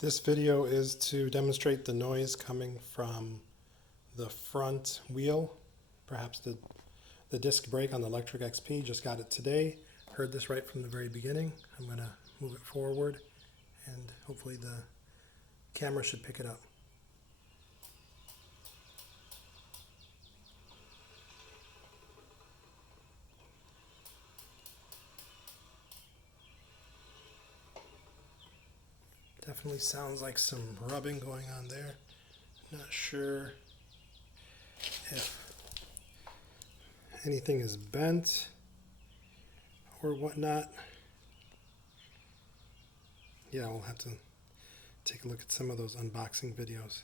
This video is to demonstrate the noise coming from the front wheel, perhaps the disc brake on the Lectric XP. Just got it today. Heard this right from the very beginning. I'm going to move it forward and hopefully the camera should pick it up. Definitely sounds like some rubbing going on there. Not sure if anything is bent or whatnot. Yeah, we'll have to take a look at some of those unboxing videos.